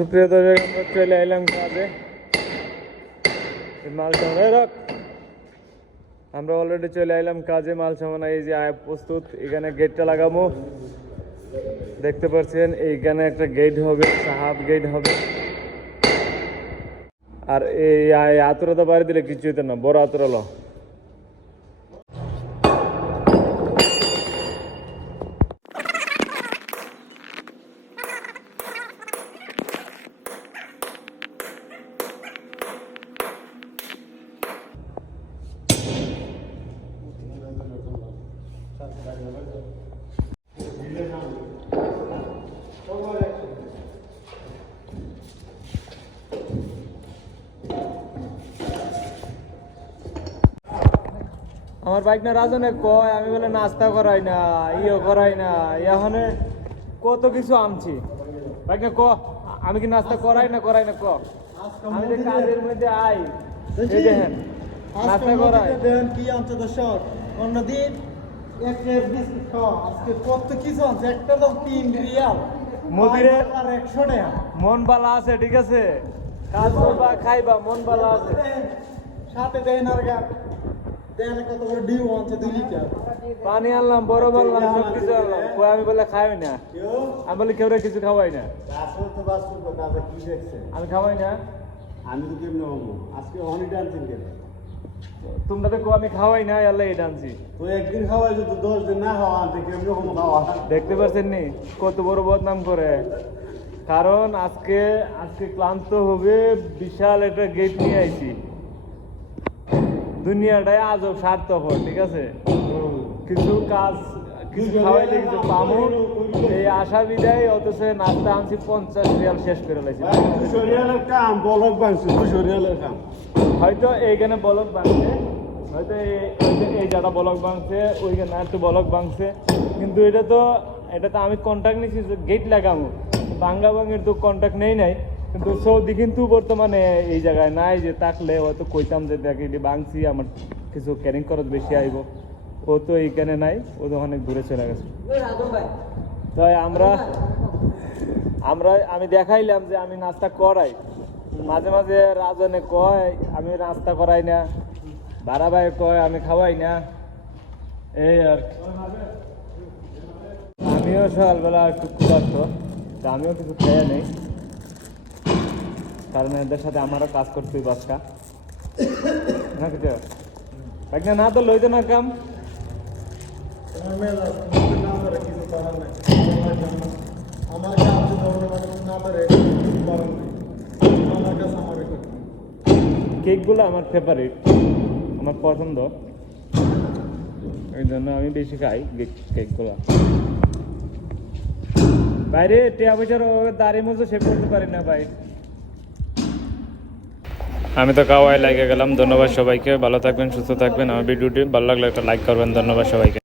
সুপ্রিয় দর্শক, আমরা চলে এলাম কাজে। মাল সামানা রাখ, আমরা অলরেডি চলে এলাম কাজে। মাল সামানা এই যে প্রস্তুত। এখানে গেটটা লাগাবো, দেখতে পাচ্ছেন। এইখানে একটা গেট হবে, সাহাব গেট হবে। আর এই আতরটা বাড়ি দিলে কিছু হইতো না, বড় আতর হলো। আমার বাইক না রাজনে কয় আমি বলে নাস্তা করাই না, করাই না। এখন কত কিছু আনছি বাইক না ক, আমি কি নাস্তা করাই না ক। আমি যে কাজের মধ্যে আই, এই দেখেন নাস্তা করাই। কি আনছে দর্শক, অন্যদিন একের বিস্কুট খাওয়া, আজকে কত কিছু আনছে। একটা দাম 3 রিয়াল, মদিরে আর 100 টাকা। মন বালা আছে, ঠিক আছে, কাজ করবা খাইবা, মন বালা আছে। সাথে দেন আর গা দেন কত বড় ডিউ আনছে 2 লিটার পানি আনলাম, বড় বললাম, সব কিছু আনলাম। কই আমি বলে খাই না, আমি বলে কেউ কিছু খাওয়াই না। আসলে তো বাস করতে কাজে কি দেখছে, আমি খাওয়াই না। আমি তো কেমনে হবো আজকে অনেক ডান্সিং কেন। তোমরা তো কো আমি খাওয়াই না, আল্লাহ এই ডান্সি। তো একদিন খাওয়াই তো 10 দিন না খাওয়া আনতে কেমনে হবো খাওয়া। দেখতে পাচ্ছেন নি কত বড় বদনাম করে। কারণ আজকে ক্লান্ত হবে, বিশাল একটা গেট নিয়ে আইছি। দুনিয়াটাই আজব স্বার্থপর, ঠিক আছে। কিছু কাজ, কিছু খাওয়াইলে কিছু পামো, এই আশা বিদায়। অথচ নাস্তা আনছি 50 রিয়াল শেষ করে লাইছি। শরীরের কাম বলক বানছে, শরীরের কাম। হয়তো এইখানে বলক ভাঙছে, হয়তো এই জায়গা বলক ভাঙছে, ওইখানে একটু বলক ভাঙছে। কিন্তু এটা তো আমি কন্ট্যাক্ট নিয়েছি গেট লাগাবো, বাংলা ভাঙের তো কন্ট্যাক্ট নাই। কিন্তু সৌদি কিন্তু বর্তমানে এই জায়গায় নাই, যে থাকলে হয়তো কইতাম যে দেখ এটি ভাঙছি, আমার কিছু ক্যারিং খরচ বেশি আইব। ও তো এইখানে নাই, ও তো অনেক দূরে চলে গেছে। তাই আমি দেখাইলাম যে আমি নাস্তা করাই। মাঝে মাঝে রাজনে কয় আমি নাস্তা করাই না, ভাড়া ভাই কয় আমি খাওয়াই না, এই আর কি। আমিও সকালবেলা একটু ক্ষুধার্ত, তা আমিও কিছু খেয়ে নেই, কারণ এদের সাথে আমারও কাজ করতে বাচ্চা না কিছু একটা না তো লইতো না কাম। আমার কাছে না পারে আমার কাছে আমার কেকগুলো আমার ফেভারিট, আমার পছন্দ, এই জন্য আমি বেশি খাই কেকগুলো। বাইরে টিয়া পয়সার দাঁড়িয়ে মতো সেভ করতে পারি না ভাই। আমি তো কাওয়াই লাগে গেলাম। ধন্যবাদ সবাইকে, ভালো থাকবেন, সুস্থ থাকবেন। আমার ভিডিওটি ভালো লাগলে একটা লাইক করবেন। ধন্যবাদ সবাইকে।